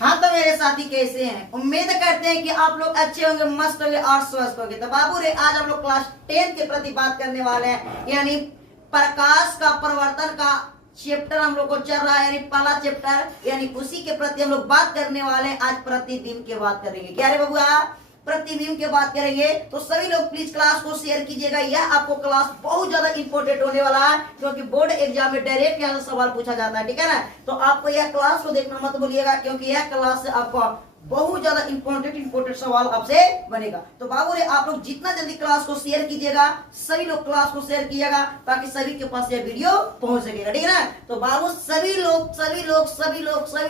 हाँ तो मेरे साथी कैसे हैं? उम्मीद करते हैं कि आप लोग अच्छे होंगे, मस्त होंगे और स्वस्थ होंगे। तो बाबू रे, आज हम लोग क्लास 10 के प्रति बात करने वाले हैं, यानी प्रकाश का प्रवर्तन का चैप्टर हम लोग को चल रहा है, यानी पहला चैप्टर, यानी उसी के प्रति हम लोग बात करने वाले हैं। आज प्रतिबिंब की बात करेंगे। क्या रे बबुआ? प्रतिबिंब की बात करेंगे। तो सभी लोग प्लीज क्लास को शेयर कीजिएगा। यह आपको क्लास बहुत ज्यादा इंपॉर्टेंट होने वाला है, क्योंकि बोर्ड एग्जाम में डायरेक्ट यहाँ से सवाल पूछा जाता है। ठीक है ना? तो आपको यह क्लास को देखना मत भूलिएगा, क्योंकि यह क्लास से आपको बहुत ज्यादा इंपॉर्टेंट सवाल आपसे बनेगा। तो बाबू रे, आप लोग जितना जल्दी क्लास को शेयर कीजिएगा, सभी लोग क्लास को शेयर कीजिएगा, ताकि सभी के पास यह वीडियो पहुंच सकेगा। ठीक है ना? तो बाबू सभी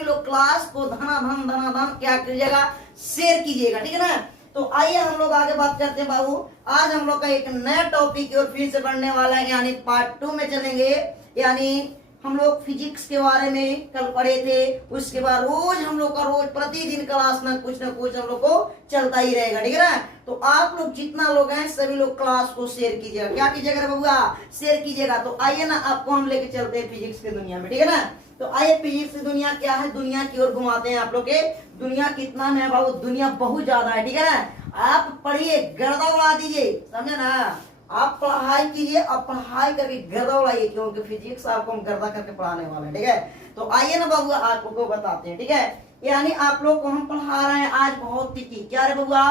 लोग क्लास को धनाधन क्या कीजिएगा, शेयर कीजिएगा। ठीक है ना? तो आइए हम लोग आगे बात करते हैं बाबू। आज हम लोग का एक नया टॉपिक और फिर से बढ़ने वाला है, यानी पार्ट 2 में चलेंगे। यानी हम लोग फिजिक्स के बारे में कल पढ़े थे, उसके बाद रोज हम लोग का रोज प्रतिदिन क्लास में कुछ ना कुछ हम लोग को चलता ही रहेगा। ठीक है ना? तो आप लोग जितना लोग हैं सभी लोग क्लास को शेयर कीजिएगा। क्या कीजिएगा बबुआ? शेयर कीजिएगा। तो आइए ना, आपको हम लेके चलते हैं फिजिक्स की दुनिया में। ठीक है ना? तो आइए, फिजिक्स की दुनिया क्या है, दुनिया की ओर घुमाते हैं आप लोग के। दुनिया कितना में है बाबू? दुनिया बहुत ज्यादा है। ठीक है ना? आप पढ़िए, गर्दा उड़ा दीजिए, समझे ना? आप पढ़ाई कीजिए, आप पढ़ाई करके गर्दा उड़ाइए, क्योंकि फिजिक्स आपको हम गर्दा करके पढ़ाने वाले हैं। ठीक है? तो आइए ना बाबू, आपको बताते हैं। ठीक है? यानी आप लोग को हम पढ़ा रहे हैं आज भौतिकी। क्या रे बबुआ?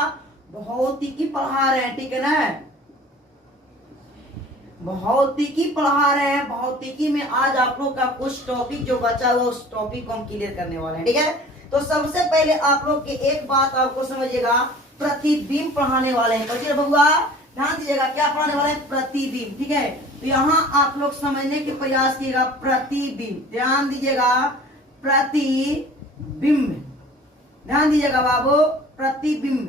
भौतिकी पढ़ा रहे हैं। ठीक है ना? भौतिकी पढ़ा रहे हैं। भौतिकी में आज आप लोग का कुछ टॉपिक जो बचा हुआ, उस टॉपिक को हम क्लियर करने वाले हैं। ठीक है? तो सबसे पहले आप लोग की एक बात आपको समझिएगा, प्रतिबिंब पढ़ाने वाले हैं। बच्चे बबुआ ध्यान दीजिएगा, क्या पढ़ाने वाले हैं? प्रतिबिंब। ठीक है? तो यहाँ आप लोग समझने के प्रयास कीजिएगा। प्रतिबिंब, ध्यान दीजिएगा, प्रतिबिंब, ध्यान दीजिएगा बाबू। प्रतिबिंब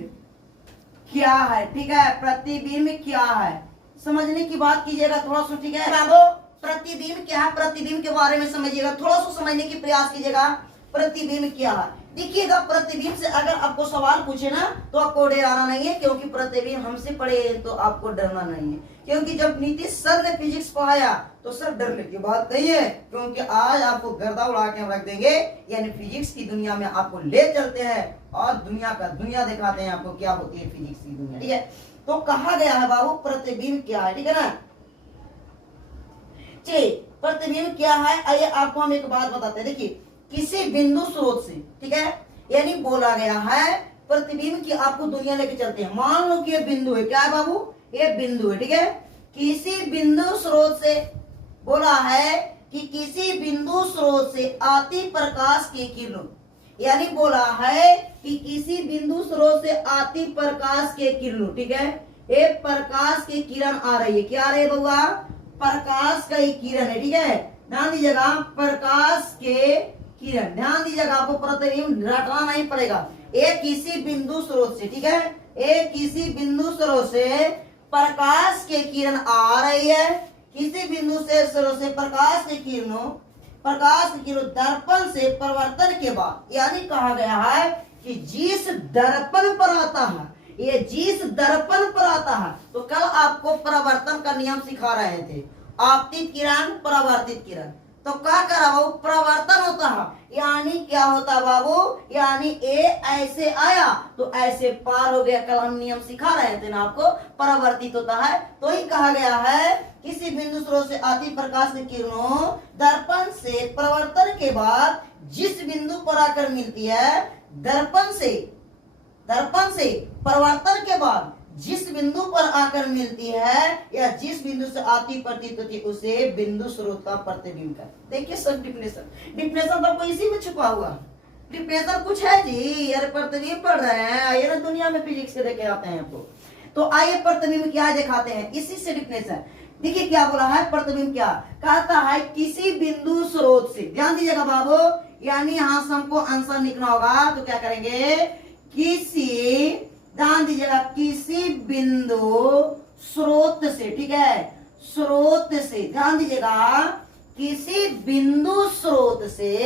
क्या है? ठीक है? प्रतिबिंब क्या है, समझने की बात कीजिएगा थोड़ा सा। ठीक है बाबू? प्रतिबिंब क्या है, प्रतिबिंब के बारे में समझिएगा, थोड़ा सा समझने की प्रयास कीजिएगा। प्रतिबिंब क्या है? देखिएगा, प्रतिबिंब से अगर आपको सवाल पूछे ना, तो आपको डराना नहीं है, क्योंकि प्रतिबिंब हमसे पढ़े तो आपको डरना नहीं है। क्योंकि जब नीतीश सर ने फिजिक्स पढ़ाया तो सर डरने की बात नहीं है, क्योंकि आज आपको गर्दा उड़ा के रख देंगे। यानी फिजिक्स की दुनिया में आपको ले चलते हैं और दुनिया दिखाते हैं आपको क्या होती है फिजिक्स की दुनिया। ठीक है? तो कहा गया है बाबू, प्रतिबिंब क्या है। ठीक है ना? चलिए, प्रतिबिंब क्या है, आइए आपको हम एक बात बताते हैं। देखिए, किसी बिंदु स्रोत से, ठीक है, यानी बोला गया है प्रतिबिंब की आपको दुनिया लेके चलते हैं। मान लो कि ये बिंदु है। क्या है बाबू? ये बिंदु है। ठीक है? किसी बिंदु स्रोत से बोला है कि किसी बिंदु स्रोत से आती प्रकाश की किरणों, यानी बोला है कि किसी बिंदु स्रोत से आती प्रकाश के किरणों, ठीक है, एक प्रकाश की किरण आ रही है। क्या आ रही है बउआ? प्रकाश का ही किरण है। ठीक है? ध्यान दीजिएगा, प्रकाश के किरण, ध्यान दीजिएगा, आपको प्रतिबिंब रटना नहीं पड़ेगा। एक किसी बिंदु स्रोत से, ठीक है, एक किसी बिंदु स्रोत से प्रकाश के किरण आ रही है। किसी बिंदु से स्रोत से प्रकाश की किरणों दर्पण से परिवर्तन के बाद, यानी कहा गया है कि जिस दर्पण पर आता है, ये जिस दर्पण पर आता है, तो कल आपको परावर्तन का नियम सिखा रहे थे, आपतित किरण, परावर्तित किरण। तो क्या करा बाबू? परावर्तन होता है, यानी क्या होता है बाबू? यानी ए ऐसे आया तो ऐसे पार हो गया। कल हम नियम सिखा रहे थे ना आपको, परावर्तित होता है। तो ही कहा गया है किसी बिंदु स्रोत से आती प्रकाश की किरणों दर्पण से परिवर्तन के बाद जिस बिंदु पर आकर मिलती है, दर्पण से परिवर्तन के बाद जिस बिंदु पर आकर मिलती है, या जिस बिंदु से आती प्रतीत होती है, उसे बिंदु स्रोत का प्रतिबिंब का। देखिए सर, डिफिनेशन तो आपको इसी में छुपा हुआ। डिफिनेशन कुछ है जी, यार प्रतिबिंब पढ़ रहे हैं, आइए ना दुनिया में फिजिक्स के देखे आते हैं आपको। तो आइए प्रतिबिंब क्या है दिखाते हैं, इसी से डिफिनेशन। देखिए क्या बोला है, प्रतिबिंब क्या कहता है? किसी बिंदु स्रोत से, ध्यान दीजिएगा बाबू, यानी यहां से हमको आंसर निकलना होगा। तो क्या करेंगे? किसी, ध्यान दीजिएगा, किसी बिंदु स्रोत से, ठीक है, स्रोत से, ध्यान दीजिएगा, किसी बिंदु स्रोत से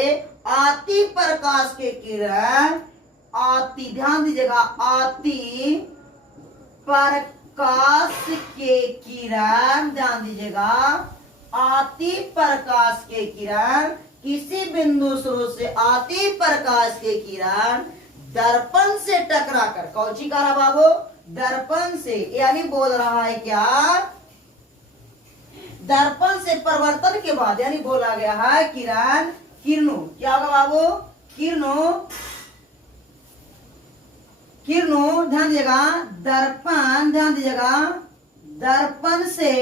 आती प्रकाश के किरण, आती, ध्यान दीजिएगा, आती प्रकाश के किरण, ध्यान दीजिएगा, आती प्रकाश के किरण किसी बिंदु स्रोत से आती प्रकाश के किरण दर्पण से टकराकर, कौची कह रहा बाबू, दर्पण से, यानी बोल रहा है क्या, दर्पण से परिवर्तन के बाद, यानी बोला गया है किरणों, क्या होगा बाबू, किरणों, ध्यान दीजिएगा, दर्पण, ध्यान दीजिएगा, दर्पण से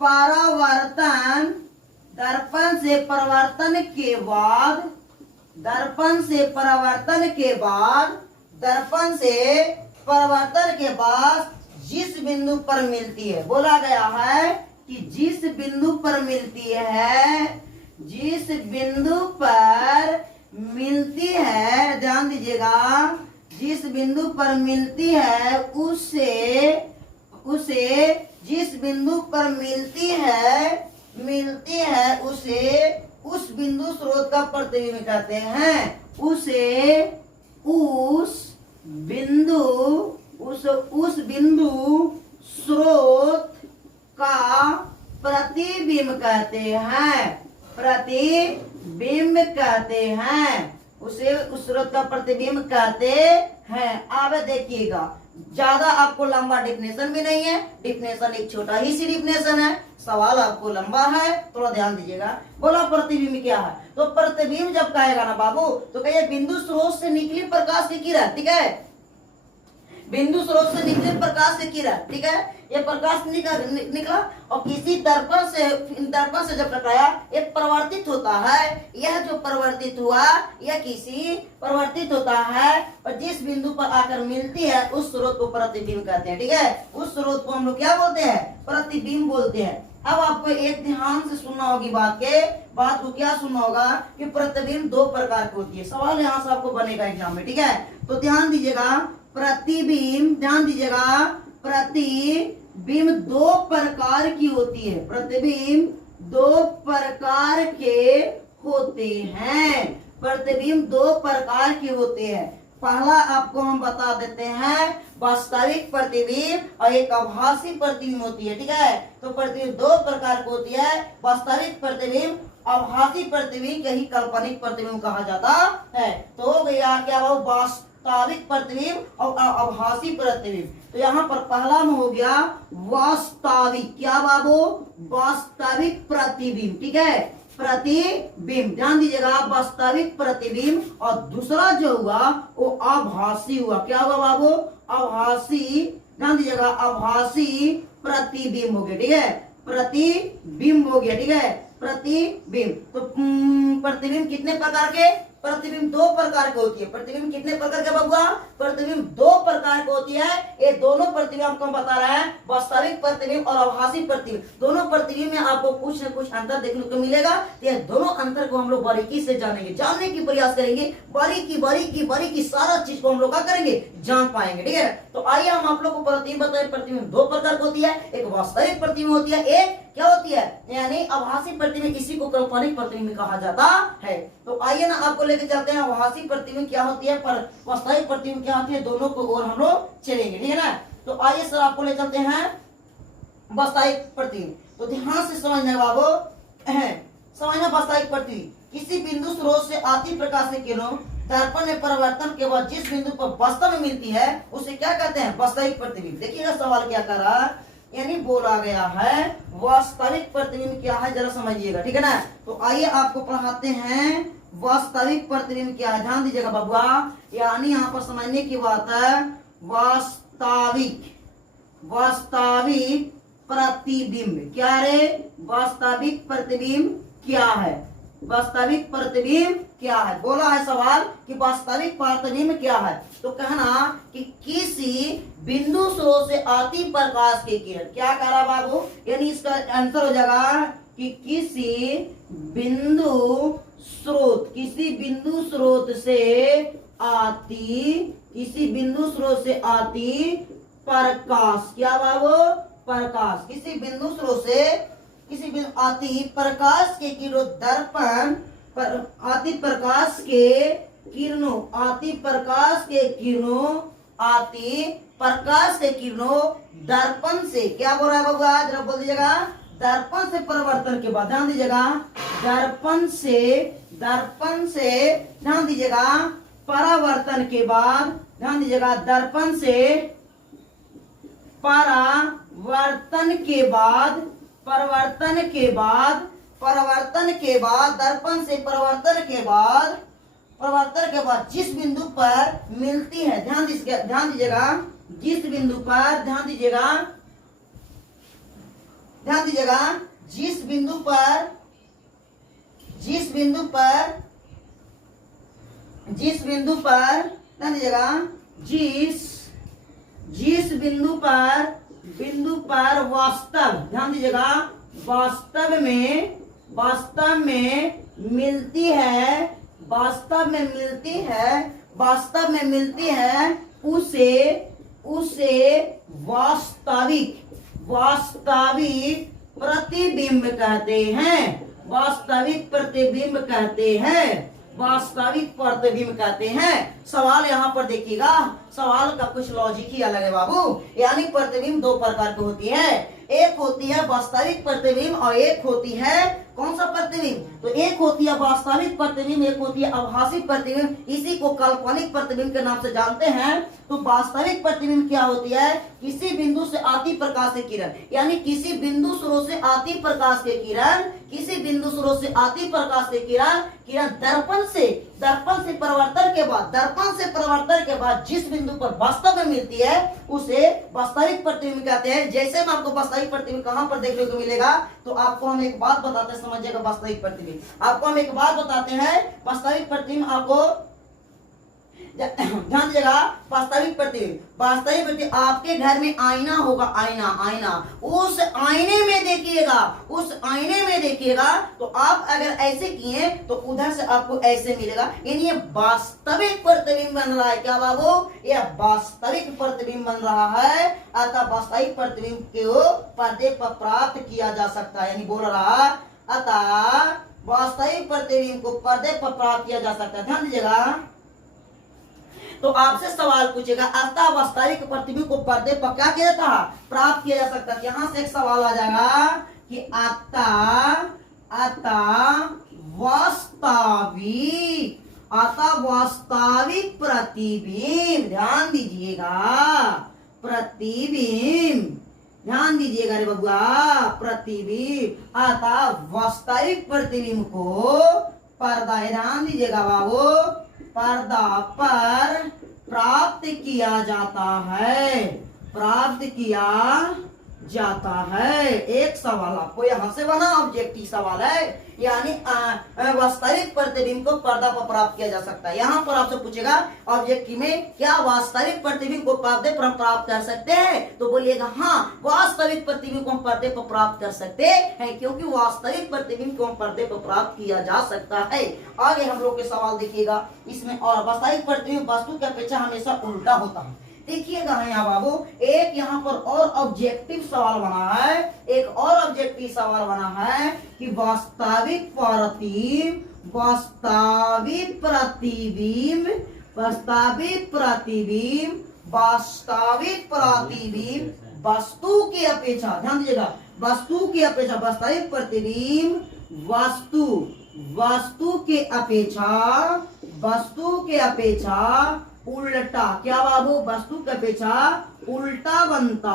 परावर्तन, दर्पण से परिवर्तन के बाद, दर्पण से परिवर्तन के बाद, दर्पण से परिवर्तन के बाद जिस बिंदु पर मिलती है, बोला गया है कि जिस बिंदु पर मिलती है, जिस बिंदु पर मिलती है, ध्यान दीजिएगा, जिस बिंदु पर मिलती है उसे जिस बिंदु पर मिलती है उसे उस बिंदु स्रोत का प्रतिबिंब कहते हैं, उसे उस बिंदु स्रोत का प्रतिबिंब कहते हैं, प्रतिबिंब कहते हैं, उसे उस स्रोत का प्रतिबिंब कहते हैं। अब देखिएगा, ज्यादा आपको लंबा डिफिनेशन भी नहीं है, डिफिनेशन एक छोटा ही सी डिफिनेशन है, सवाल आपको लंबा है, थोड़ा ध्यान दीजिएगा। बोला प्रतिबिंब क्या है, तो प्रतिबिंब जब कहेगा ना बाबू, तो कहिए बिंदु स्रोत से निकली प्रकाश की किरण, ठीक है, बिंदु स्रोत से निकले प्रकाश की किरण, ठीक है, ये प्रकाश निकला और किसी दर्पण से जब टकराया, ये परिवर्तित होता है, यह जो परिवर्तित हुआ यह किसी परिवर्तित होता है और जिस बिंदु पर आकर मिलती है उस स्रोत को प्रतिबिंब कहते हैं, ठीक है, उस स्रोत को हम लोग क्या बोलते हैं, प्रतिबिंब बोलते हैं। अब आपको एक ध्यान से सुनना होगी बात को क्या सुनना होगा कि प्रतिबिंब दो प्रकार की होती है, सवाल यहाँ से आपको बनेगा एग्जाम में, ठीक है, तो ध्यान दीजिएगा, प्रतिबिंब, ध्यान दीजिएगा, प्रतिबिंब दो प्रकार की होती है, प्रतिबिंब दो प्रकार के होते हैं, प्रतिबिंब दो प्रकार के होते हैं। पहला आपको हम बता देते हैं, वास्तविक प्रतिबिंब और एक आभासी प्रतिबिंब होती है, ठीक है, तो प्रतिबिंब दो प्रकार की होती है, वास्तविक प्रतिबिंब, आभासी प्रतिबिंब, यही काल्पनिक प्रतिबिंब कहा जाता है। तो हो गया क्या, वो वास्तविक प्रतिबिंब और आभासी प्रतिबिंब। तो यहाँ पर पहला में हो गया वास्तविक, क्या बाबू, वास्तविक प्रतिबिंब, ठीक है, प्रतिबिंब, ध्यान दीजिएगा, वास्तविक प्रतिबिंब, और दूसरा जो हुआ वो आभासी हुआ, क्या हुआ बाबू, आभासी, ध्यान दीजिएगा, आभासी प्रतिबिंब हो गया, ठीक है, प्रतिबिंब हो गया, ठीक है, प्रतिबिंब। तो प्रतिबिंब कितने प्रकार के, प्रतिबिंब दो प्रकार की होती है, प्रतिबिंब कितने प्रकार के बबुआ, प्रतिबिंब दो प्रकार की होती है, ये दोनों प्रतिबिंब आपको बता रहा है, वास्तविक प्रतिबिंब और आभासी प्रतिबिंब, दोनों प्रतिबिंब में आपको कुछ न कुछ अंतर देखने को मिलेगा। ये दोनों अंतर को हम लोग बारीकी से जानेंगे, जानने की प्रयास करेंगे, बारीकी सारा चीज को हम लोग क्या करेंगे, जान पाएंगे, ठीक है। तो आइए हम आप लोग को प्रतिबिंब बताएं, प्रतिबिंब दो प्रकार की होती है, एक वास्तविक प्रतिबिंब होती है, एक क्या होती है, यानी आभासी प्रतिबिंब, इसी को काल्पनिक प्रतिबिंब कहा जाता है। तो आइए ना आपको लेके चलते हैं, आभासी प्रतिबिंब क्या होती है, पर वास्तविक प्रतिबिंब क्या होती है, दोनों को और हम लोग चलेंगे, ठीक है ना। तो आइए सर आपको ले चलते हैं वास्तविक प्रतिबिंब। तो ध्यान से समझना बाबू, समझना, वास्तविक प्रतिबिंब किसी बिंदु स्रोत से आती प्रकाश की किरणों दर्पण में परिवर्तन के बाद जिस बिंदु पर वास्तव में मिलती है उसे क्या कहते हैं, वास्तविक प्रतिबिंब। देखिएगा सवाल क्या कर रहा है, यानी बोला गया है वास्तविक प्रतिबिंब क्या है, जरा समझिएगा, ठीक है ना। तो आइए आपको पढ़ाते हैं वास्तविक प्रतिबिंब क्या है, ध्यान दीजिएगा बबुआ, यानी यहाँ पर समझने की बात है, वास्तविक प्रतिबिंब क्या रे, वास्तविक प्रतिबिंब क्या है, वास्तविक प्रतिबिंब क्या है, बोला है सवाल कि वास्तविक प्रतिबिंब क्या है। तो कहना कि किसी बिंदु स्रोत से आती प्रकाश की किरण, क्या कह रहा बाबू, यानी इसका आंसर हो जाएगा कि किसी बिंदु स्रोत से आती प्रकाश, क्या बाबू, प्रकाश, किसी बिंदु स्रोत से आती प्रकाश के किरणों दर्पण पर आती प्रकाश के किरणों दर्पण से, क्या बोल रहा है बाबू, जरा बोल दीजिएगा, दर्पण से परावर्तन के बाद, ध्यान दीजिएगा, दर्पण से ध्यान दीजिएगा परावर्तन के बाद, ध्यान दीजिएगा दर्पण से परावर्तन के बाद, दर्पण से परावर्तन के बाद जिस बिंदु पर मिलती है, ध्यान दीजिएगा जिस बिंदु पर, ध्यान दीजिएगा जिस बिंदु पर ध्यान दीजिएगा जिस बिंदु पर वास्तव, ध्यान दीजिएगा वास्तव में मिलती है उसे वास्तविक प्रतिबिंब कहते हैं, वास्तविक प्रतिबिंब कहते हैं। सवाल यहाँ पर देखिएगा, सवाल का कुछ लॉजिक ही अलग है बाबू। यानी प्रतिबिंब दो प्रकार की होती है, एक होती है वास्तविक प्रतिबिंब और एक होती है कौन सा प्रतिबिंब, तो एक होती है वास्तविक प्रतिबिंब, एक होती है आभासी प्रतिबिंब, इसी को काल्पनिक प्रतिबिंब के नाम से जानते हैं। तो वास्तविक प्रतिबिंब क्या होती है, किसी बिंदु से आती प्रकाश की किरण, यानी किसी बिंदु स्रोत से आती प्रकाश की किरण, किरण दर्पण से परावर्तन के बाद जिस बिंदु पर वास्तव में मिलती है उसे वास्तविक प्रतिबिंब कहते हैं। जैसे हम आपको वास्तविक प्रतिबिंब कहां पर देखने को मिलेगा, तो आपको हम एक बात बताते हैं, समझिएगा वास्तविक प्रतिबिंब। आपको हम एक बात बताते हैं, वास्तविक प्रतिबिंब आपको ध्यान दीजिएगा, वास्तविक प्रतिबिंब आपके घर में आईना होगा, आईना उस आईने में देखिएगा, तो आप अगर ऐसे किए तो उधर से आपको ऐसे मिलेगा, यानी ये वास्तविक प्रतिबिंब बन रहा है। क्या बाबू, ये वास्तविक प्रतिबिंब बन रहा है। अतः वास्तविक प्रतिबिंब को पर्दे पर प्राप्त किया जा सकता है, यानी बोल रहा, अतः वास्तविक प्रतिबिंब को पर्दे पर प्राप्त किया जा सकता है। ध्यान दीजिएगा, तो आपसे सवाल पूछेगा, अतः वास्तविक प्रतिबिंब को पर्दे पर क्या किया जाता है, प्राप्त किया जा सकता है। यहां से एक सवाल आ जाएगा कि अतः वास्तविक प्रतिबिंब, ध्यान दीजिएगा प्रतिबिंब, ध्यान दीजिएगा रे बबुआ, प्रतिबिंब, अतः वास्तविक प्रतिबिंब को पर्दा, ध्यान दीजिएगा बाबू, पर्दा पर प्राप्त किया जाता है। एक सवाल आपको यहाँ से बना, ऑब्जेक्टिव सवाल है, यानी वास्तविक प्रतिबिंब को पर्दा पर प्राप्त किया जा सकता है। यहाँ पर आपसे पूछेगा ऑब्जेक्टिव में, क्या वास्तविक प्रतिबिंब को पर्दे पर प्राप्त कर सकते हैं, तो बोलिएगा हाँ, वास्तविक प्रतिबिंब को हम पर्दे पर प्राप्त कर सकते हैं, क्योंकि वास्तविक प्रतिबिंब को हम पर्दे पर प्राप्त किया जा सकता है। आगे हम लोग के सवाल देखिएगा इसमें, और वास्तविक प्रतिबिंब वस्तु की अपेक्षा हमेशा उल्टा होता है। देखिएगा यहाँ बाबू, एक यहाँ पर और ऑब्जेक्टिव सवाल बना है, एक और ऑब्जेक्टिव सवाल बना है कि वास्तविक प्रतिबिंब वस्तु की अपेक्षा, ध्यान दीजिएगा, वस्तु की अपेक्षा, वास्तविक प्रतिबिंब वस्तु के अपेक्षा उल्टा, क्या बाबू, वस्तु की अपेक्षा उल्टा बनता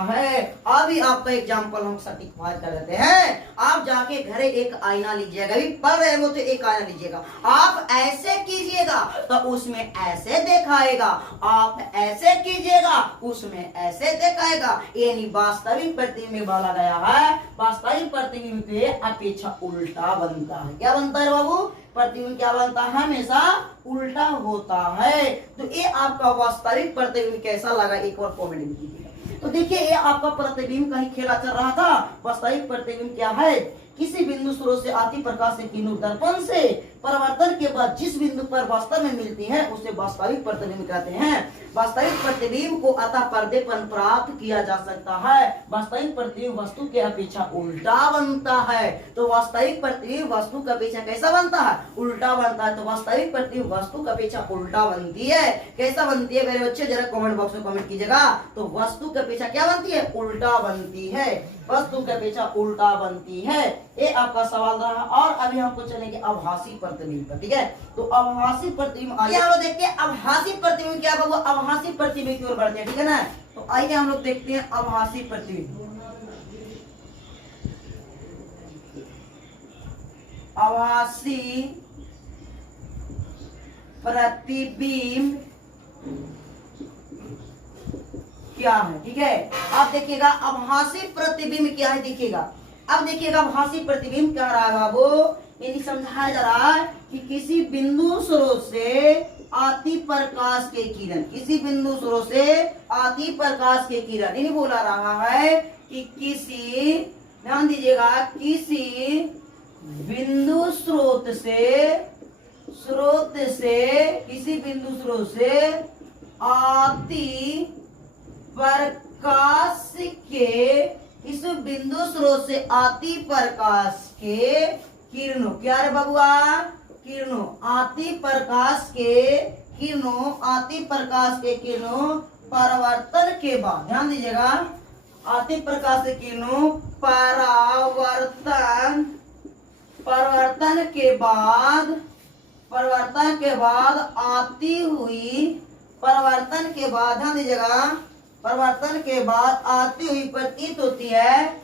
है। अभी आपका एग्जाम्पल हम सर्टिफाई कर देते हैं। आप जाके घरे एक आईना लीजिएगा, अभी पढ़ रहे हो तो एक आईना लीजिएगा, आप ऐसे कीजिएगा तो उसमें ऐसे दिखाएगा, आप ऐसे कीजिएगा उसमें ऐसे दिखाएगा, यानी वास्तविक प्रतिबिंब बोला गया है, वास्तविक प्रतिबिंब के अपेक्षा उल्टा बनता है। क्या बनता है बाबू, प्रतिबिंब क्या बनता है, हमेशा उल्टा होता है। तो ये आपका वास्तविक प्रतिबिंब कैसा लगा, एक और कमेंट में कीजिएगा। तो देखिए, ये आपका प्रतिबिंब का ही खेला चल रहा था। वास्तविक प्रतिबिंब क्या है, किसी बिंदु स्रोत से आती प्रकाश की किरणों दर्पण से परिवर्तन के बाद जिस बिंदु पर वास्तव में मिलती है उसे वास्तविक प्रतिबिंब कहते हैं। वास्तविक प्रतिबिंब को अतः पर्दे पर प्राप्त किया जा सकता है। वास्तविक प्रतिबिंब वस्तु के अपेक्षा उल्टा बनता है। तो वास्तविक प्रतिबिंब वस्तु का अपेक्षा कैसा बनता है? उल्टा बनता है। तो वास्तविक प्रतिबिंब वस्तु का अपेक्षा उल्टा बनती है। कैसा बनती है मेरे बच्चे? जरा कमेंट बॉक्स में कमेंट कीजिएगा। तो वस्तु की अपेक्षा क्या बनती है? उल्टा बनती है। वस्तु की अपेक्षा उल्टा बनती है। ये आपका सवाल रहा। और अभी हमको चलेंगे आभासी प्रतिबिंब पर। ठीक है, तो आभासी प्रतिबिंब आइए हम लोग देखते हैं आभासी प्रतिबिंब क्या होगा। आभासी प्रतिबिंब की ओर बढ़ते हैं। ठीक है ना, तो आइए हम लोग देखते हैं आभासी प्रतिबिंब। आभासी प्रतिबिंब क्या है? ठीक है, आप देखिएगा आभासी प्रतिबिंब क्या है। देखिएगा, अब देखिएगा आभासी प्रतिबिंब क्या रहा है बाबू, यदि समझाया जा रहा है कि किसी बिंदु स्रोत से आती प्रकाश के किरण, किसी बिंदु स्रोत से आती प्रकाश के किरण, इन्हें बोला रहा है कि किसी, ध्यान दीजिएगा, किसी बिंदु स्रोत से किसी बिंदु स्रोत से आती प्रकाश के, इस बिंदु स्रोत से आती प्रकाश के किरणों, क्या रे बबुआ? किरणों, आती प्रकाश के किरणों, आती प्रकाश के किरणों परावर्तन के बाद, ध्यान दीजिएगा, आती प्रकाश के किरणों परिवर्तन के बाद आती हुई, परिवर्तन के बाद, ध्यान दीजिएगा, परिवर्तन के बाद आती हुई प्रतीत होती है,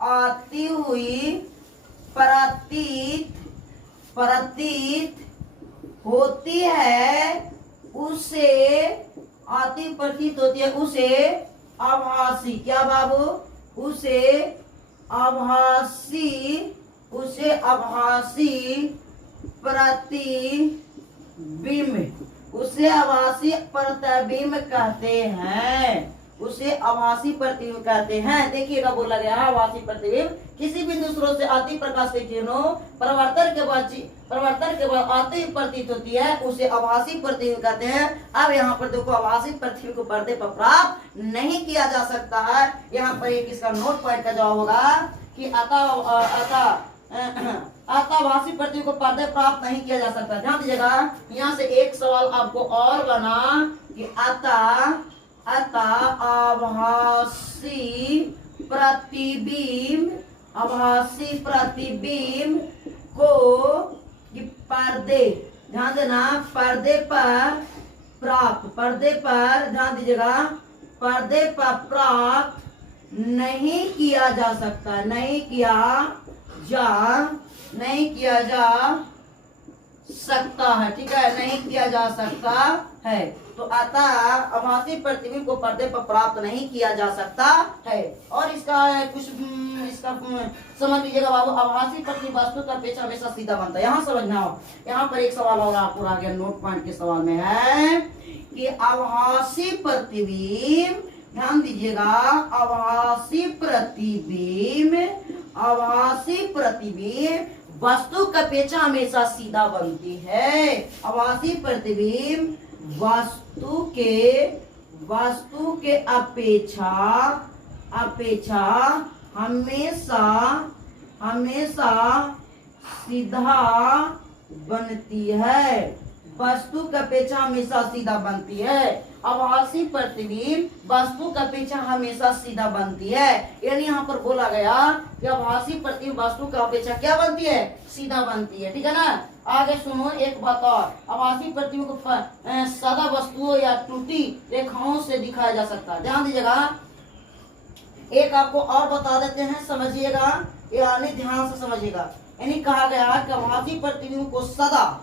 आती हुई प्रतीत होती है, उसे आती प्रतीत होती है, उसे आभासी, क्या बाबू? उसे आभासी प्रतिबिंब कहते हैं। उसे आभासी प्रतिबिंब कहते हैं। देखिएगा, बोला गया आभासी प्रतिबिंब किसी बिंदु स्रोत से आती प्रकाश के किरणों परिवर्तन के बाद आती प्रतीत होती है, उसे आभासी प्रतिबिंब कहते हैं। अब यहाँ पर देखो, आभासी प्रतिबिंब को पर्दे पर प्राप्त नहीं किया जा सकता है। यहाँ पर एक इसका नोट पॉइंट का जवाब होगा कि आभासी प्रतिबिंब को पर्दे प्राप्त नहीं किया जा सकता। ध्यान दीजिएगा, यहाँ से एक सवाल आपको और बना कि आभासी प्रतिबिंब को पर्दे, ध्यान देना, पर्दे पर ध्यान दीजिएगा, पर्दे पर प्राप्त नहीं किया जा सकता, नहीं किया जा सकता है। ठीक है, नहीं किया जा सकता है। तो अतः आभासी प्रतिबिंब को पर्दे पर प्राप्त नहीं किया जा सकता है। और इसका कुछ समझ लीजिएगा बाबू, आभासी प्रतिबिंब वस्तु का अपेक्षा हमेशा सीधा बनता है। यहाँ समझना हो, यहाँ पर एक सवाल और आपको आ गया, नोट पॉइंट के सवाल में है कि आभासी प्रतिबिंब, ध्यान दीजिएगा, आभासी प्रतिबिंब वस्तु की अपेक्षा हमेशा सीधा बनती है। आभासी प्रतिबिंब वस्तु के अपेक्षा हमेशा सीधा बनती है। वस्तु की अपेक्षा हमेशा सीधा बनती है। आभासी प्रतिबिंब वस्तु की अपेक्षा हमेशा सीधा बनती है। यानी यहाँ पर बोला गया कि आभासी प्रतिबिंब वस्तु की अपेक्षा क्या बनती है? सीधा बनती है। ठीक है ना। आगे सुनो एक बात और, आभासी प्रतिबिंब को सादा वस्तुओं या टूटी रेखाओं से दिखाया जा सकता है। ध्यान दीजिएगा, एक आपको और बता देते हैं, समझिएगा, यानी ध्यान से समझिएगा। यानी कहा गया कि आभासी प्रतिबिंब को सदा,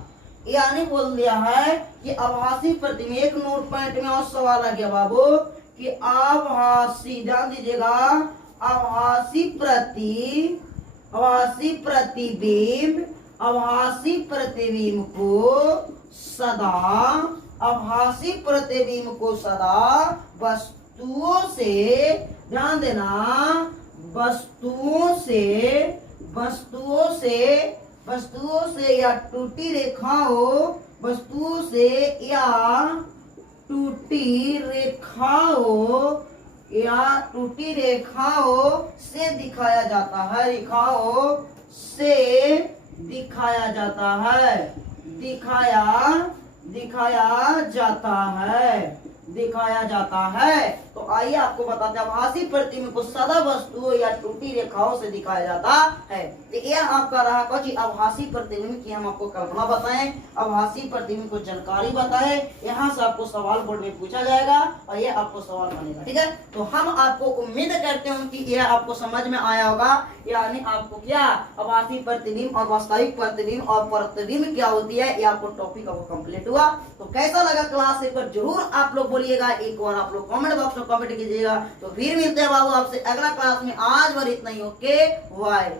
यानी बोल दिया है कि आभासी प्रतिबिंब, एक नोट पॉइंट में और सवाल आ गया बाबू कि आभासी, ध्यान दीजिएगा, आभासी प्रतिबिंब को सदा वस्तुओं से, ध्यान देना, वस्तुओं से वस्तुओं से या टूटी रेखाओं, वस्तुओं से या टूटी रेखाओं या टूटी रेखाओं से दिखाया जाता है, रेखाओं से दिखाया जाता है, दिखाया जाता है, दिखाया जाता है। तो आइए आपको बताते हैं, आभासी प्रतिबिंब को सदा वस्तुओं या टूटी रेखाओं से दिखाया जाता है। तो यह आपका रहा कुछ आभासी प्रतिबिंब की हम आपको कल्पना बताएं, आभासी प्रतिबिंब को जानकारी बताएं। यहाँ से आपको सवाल बोर्ड में पूछा जाएगा और यह आपको सवाल बनेगा, ठीक है। तो हम आपको उम्मीद करते हैं कि यह आपको समझ में आया होगा, यानी आपको क्या आभासी प्रतिबिंब और वास्तविक प्रतिबिंब और प्रतिबिंब क्या होती है, यह आपको टॉपिक आपको कंप्लीट हुआ। तो कैसा लगा क्लास एक बार जरूर आप लोग बोलिएगा, एक बार आप लोग कमेंट बॉक्स में कमेंट कीजिएगा। तो फिर मिलते हैं बाबू आपसे अगला क्लास में, आज बार इतना ही। Okay bye.